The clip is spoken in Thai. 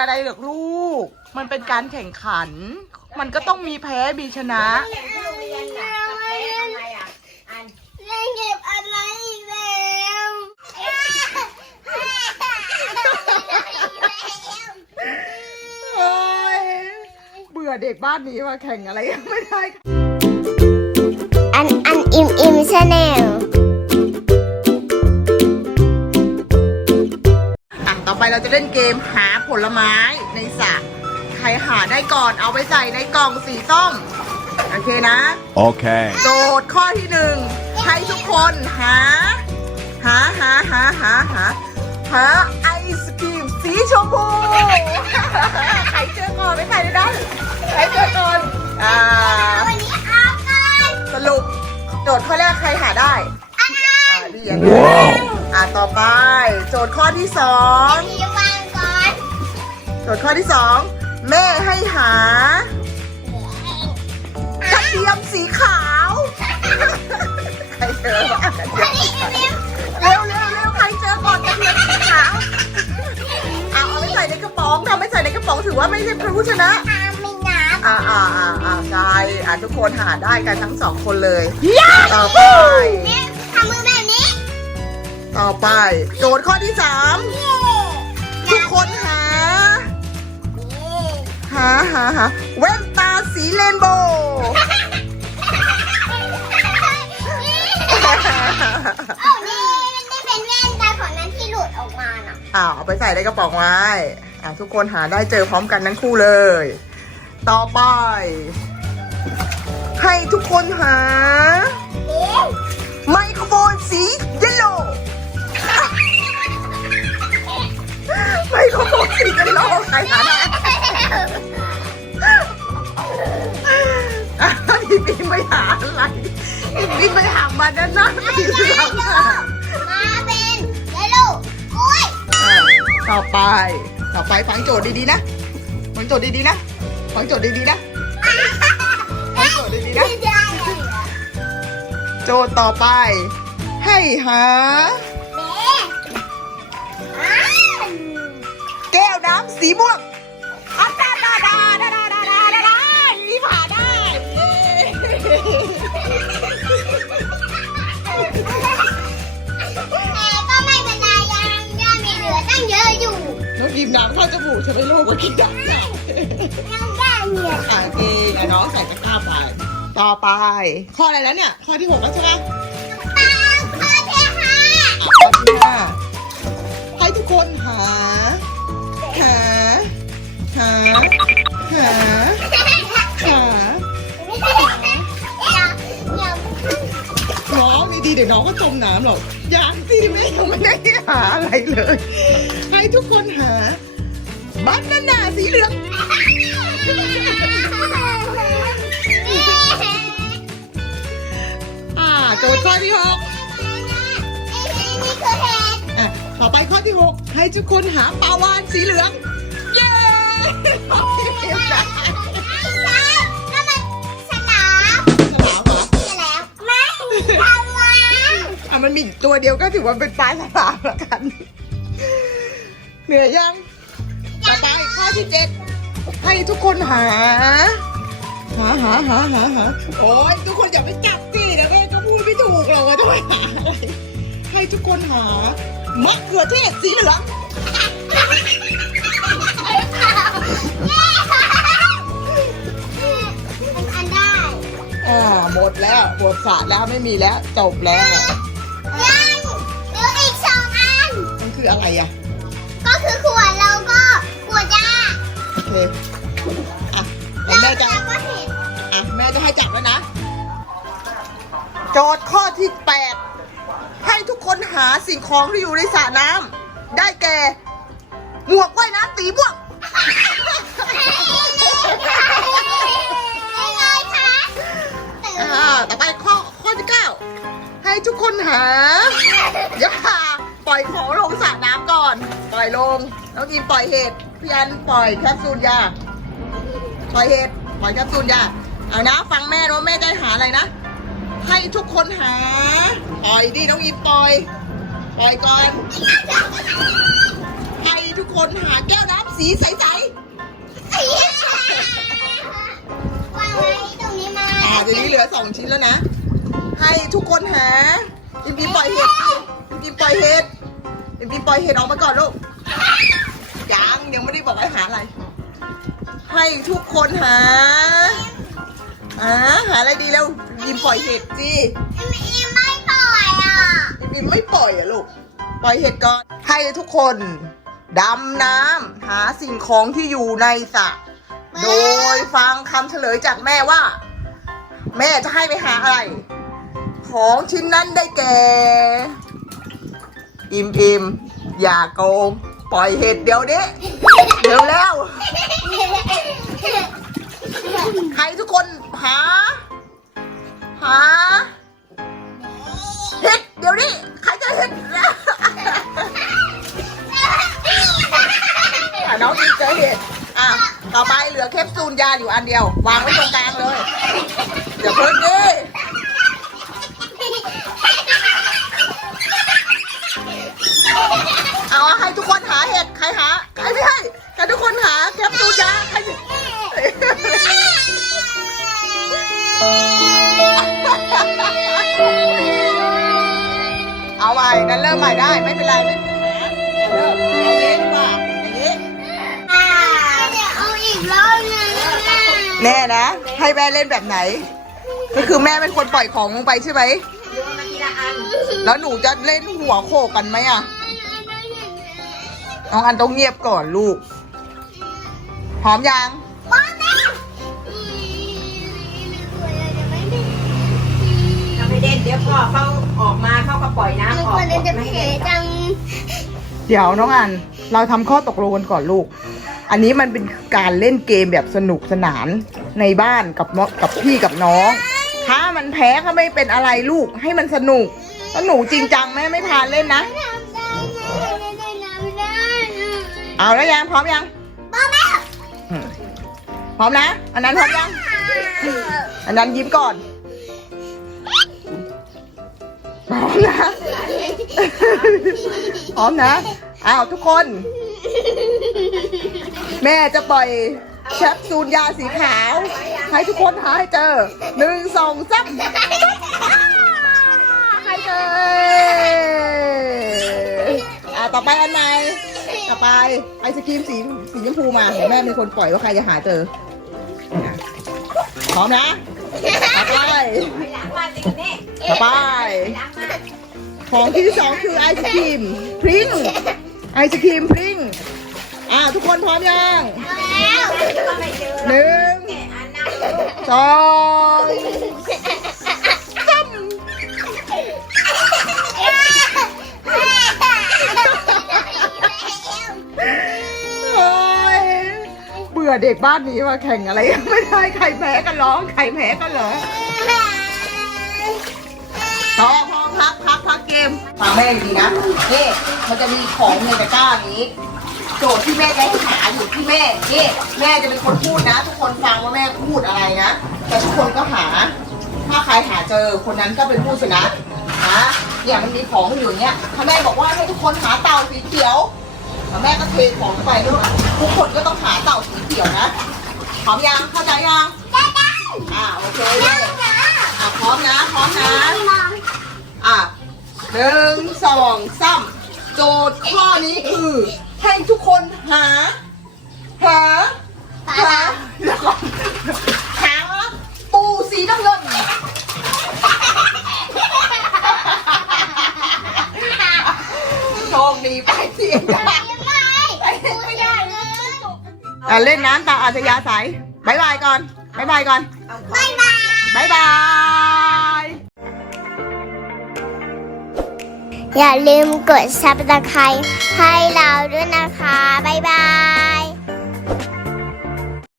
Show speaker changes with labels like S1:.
S1: อะไรหรอกลูก มันเป็นการแข่งขัน มันก็ต้องมีแพ้มีชนะ
S2: ที่โรงเรียนน่ะจะแพ้ทำไมอะอัน
S3: เล่นเก็บอะไรอีกแล้ว
S1: โอ้ยเบื่อเด็กบ้านนี้มาแข่งอะไรยังไม่ได้
S3: อันอันอิมอิมชาแนล
S1: ต่อไปเราจะเล่นเกมหาผลไม้ในสระใครหาได้ก่อนเอาไปใส่ในกล่องสีส้ม โอเคนะ
S4: Okay.
S1: โจทย์ข้อที่หนึ่งให้ทุกคนหา หาหาหาหาหาหาไอศกรีมสีชมพู ใคร ทย์ข้อที่สอง
S3: พี่วางก่อน
S1: โจทย์ข้อที่สองแม่ให้หากระเทียมสีขาวใครเจอบ้างกระเทียมสีขาวเร็วเร็วเร็วใครเจอก่อนกระเทียมสีขาวเอาเอาไปใส่ในกระป๋องถ้าไม่ใส่ในกระป๋องถือว่าไม่ใช่ผู้ชนะ
S3: ทำไม่น้
S1: อ่าอ่าอ่าอ่าใช่อ่าทุกคนหาได้กันทั้งสองคนเลย ต่อไปำ
S3: เนี่ยทำมือแบบนี้
S1: ต่อไป โจทย์ข้อที่สามทุกคนหา หาหาหาแว่นตาสีเรนโบว์
S3: เอานี่มันได้เป็นแว่นตาของนั้นที่หลุดออกมาน่ะ
S1: อ้าวเอาไปใส่ในกระป๋องไว้อ่าทุกคนหาได้เจอพร้อมกันทั้งคู่เลย ต่อไป ให้ทุกคนหา ไมโครโฟนสีเยลโล่ ครหาได้อะพี่ปิ๊งไปหาอะไรพี่ปิ๊งไปหามาด้านหน้าสีเหลืองอะ
S3: มาเป็นเยลโล่อุ้ย
S1: อะต่อไป ต่อไปฟังโจทย์ดีๆนะ ฟังโจทย์ดีๆนะ ฟังโจทย์ดีๆนะ ฟังโจทย์ดีๆนะ
S3: ไม่ได้เลย
S1: โจทย์ต่อไป ให้หา น้ำสีม่วงอัดาดาดาดาดาดาดาดาดานี่ผ่าได้เย้
S3: แต่ก็ไม่เป็นไรยังยังมีเหลือตั้งเยอะอยู่
S1: น้องกิมน้ำเข้าจมูกใช่ไหมลูกว่ากินได้ไง
S3: ยังได้เนี่ย
S1: อะเองอะน้องใส่ตะกร้าไป ต่อไป ข้ออะไรแล้วเนี่ย ข้อที่หกแล้วใช่ไหม
S3: ตามข้อที่ห้า
S1: อะข้อที่ห้าให้ทุกคนหา เดี๋ยวน้องก็จมน้ำหรอกยังสิแม่ยังไม่ได้หาอะไรเลย ให้ทุกคนหาบันนานาสีเหลืองอ่าโจทย์ข้อที่หกอะต่อไปข้อที่หกให้ทุกคนหาปลาวานสีเหลือง มันมีอีกตัวเดียวก็ถือว่าเป็นปลาฉลามแล้วกัน เหนื่อยยังต่อไปข้อที่เจ็ดให้ทุกคนหา หาหาหาหาหาโอ้ยทุกคนอย่าไปจับสิเดี๋ยวแม่ก็พูดไม่ถูกหรอกว่าจะไปหาอะไรให้ทุกคนหามะเขือเทศสีเหลืองอ่าหมดแล้วหมดสระแล้วไม่มีแล้วจบแล้ว คืออะไรอะ
S3: ก็คือขวดแล้วก็ขวดยา
S1: โอเคอะแล้
S3: แล้วว
S1: แม่จะ
S3: ก็เห็ด
S1: อะแม่จะให้จับแล้วนะ โจทย์ข้อที่ 8 ให้ทุกคนหาสิ่งของที่อยู่ในสระน้ำได้แก่หมวกว่ายน้ำสีม่วง
S3: ไม่เลยค่ะตื่น
S1: อ่าต่อไปข้อข้อที่ 9 ให้ทุกคนหา อย่า ปล่อยของลงสระน้ำก่อน ปล่อยลงน้องอิมปล่อยเห็ดพี่อันปล่อยแคปซูลยาปล่อยเห็ดปล่อยแคปซูลยาเอานะ ฟังแม่นะว่าแม่ได้หาอะไรนะ ให้ทุกคนหา ปล่อยดิน้องอิมปล่อย ปล่อยก่อนให้ทุกคนหาแก้วน้ำสีใส
S3: วางไว้ตรงนี้มา
S1: ๆอ่าทีนี้เหลือสองชิ้นแล้วนะ ให้ทุกคนหาอิมพิมปล่อยเห็ดอิมพิมปล่อยเห็ด อิมพิมปล่อยเห็ดออกมาก่อนลูกยังยังไม่ได้บอกให้หาอะไร ให้ทุกคนหาอ่าหาอะไรดีแล้วยิมปล่อยเห็ดสิ
S3: อีไม่ปล่อยอะ
S1: ยิมไม่ปล่อยอะลูกปล่อยเห็ดก่อนให้ทุกคนดำน้ำหาสิ่งของที่อยู่ในสระโดยฟังคำเฉลยจากแม่ว่า แม่จะให้ไปหาอะไร ของชิ้นนั้นได้แก่ อิมอิมอย่าโกง ปล่อยเห็ดเดี๋ยวนี้ เดี๋ยวแล้วให้ทุกคนหา หา เห็ดเดี๋ยวนี้ ใครจะเห็ดอะน้องอิมเจอเห็ดอะ ต่อไปเหลือแคปซูลยาอยู่อันเดียว วางไว้ตรงกลางเลย เดี๋ยวเพิ่งดิ เป็นไรไม่เป็นไรเริ่มอย่างนี้ดีกว่าอย่างนี้
S3: เดี๋ยวเอาอีกรอบนึงนะ
S1: แน่นะ ให้แม่เล่นแบบไหน ก็คือแม่เป็นคนปล่อยของลงไปใช่ไหม
S2: โยนมาทีละอัน
S1: แล้วหนูจะเล่นหัวโขกกันไหมอะ น้องอันต้องเงียบก่อนลูก พร้อมยัง
S3: ป้าแม่อืมสวยอะเดี๋ยวไม่ได้
S2: เราไปเด่นเดี๋ยวพ่อเขาออกมาเขาก็ปล่อย
S3: หนู
S2: น้ำอ
S3: ค
S2: อก
S3: วร
S2: หมด
S3: จะ
S2: ไม่
S3: เผ
S2: ให้
S3: ย
S2: เล่น
S3: จัง
S1: เดี๋ยวน้องอันเราทำข้อตกลงกันก่อนลูก อันนี้มันเป็นการเล่นเกมแบบสนุกสนานในบ้านกับน้องกับพี่กับน้อง ถ้ามันแพ้ก็ไม่เป็นอะไรลูกให้มันสนุกถ้าหนูจริงจังแม่ไม่พาเล่นนะ
S3: ทำได้ไม่ได้น้ำได้
S1: เอาแล้วยังพร้อมยัง
S3: ป้าแม่
S1: อืมพร้อมนะ อันนั้นพร้อมยัง อันนั้นยิ้มก่อนพร้อมนะ พร้อมนะ อ้าวทุกคน แม่จะปล่อยแคปซูลยาสีขาว ให้ทุกคนหาให้เจอหนึ่งสองสามให้เจออ่าต่อไปอันไหนต่อไปไอศครีมสีสีชมพูมาเดี๋ยวแม่เป็นคนปล่อยว่าใครจะหาเจออะพร้อมนะ ต่อไป
S2: ไปล้างมาสินี่
S1: ต่อไป
S2: ล้างมา
S1: ของที่สองคือไอศครีมพริ้งไอศครีมพริ้งอ่าทุกคนพร้อมยัง
S3: แล้ว
S2: ก็ไม่เจอ
S1: หนึ่ง
S2: แกอันนั้นลูก
S1: สองสามโอ้ยเบื่อเด็กบ้านนี้มาแข่งอะไรยังไม่ได้ใครแพ้กันร้องใครแพ้กันเหรอพอพอ พักพักพักเกมฟังแม่ดีนะนี่มันจะมีของในตะกร้านี้ โจทย์ที่แม่ได้หาอยู่ที่แม่นี่แม่จะเป็นคนพูดนะ ทุกคนฟังว่าแม่พูดอะไรนะ แต่ทุกคนก็หา ถ้าใครหาเจอคนนั้นก็เป็นผู้ชนะนะอย่างมันมีของอยู่อย่างเงี้ยถ้าแม่บอกว่าให้ทุกคนหาเต่าสีเขียวแล้วแม่ก็เทของเข้าไปด้วยทุกคนก็ต้องหาเต่าสีเขียวนะพร้อมยังเข้าใจยังอ่าโอเคเลยอะพร้อมนะ พร้อมนะ อะหนึ่งสองสามโจทย์ข้อนี้คือ ให้ทุกคนหา หา หาเดี๋ยวก่อนหาปูสีน้ำเงินโชคดีไปเสียงได้อะเล่นน้ำตามอัธยาศัยบายบายก่อนบายบายก่อน
S2: เอาของ
S1: บายบาย
S3: อย่าลืมกด subscribe ให้เราด้วยนะคะ บ๊ายบาย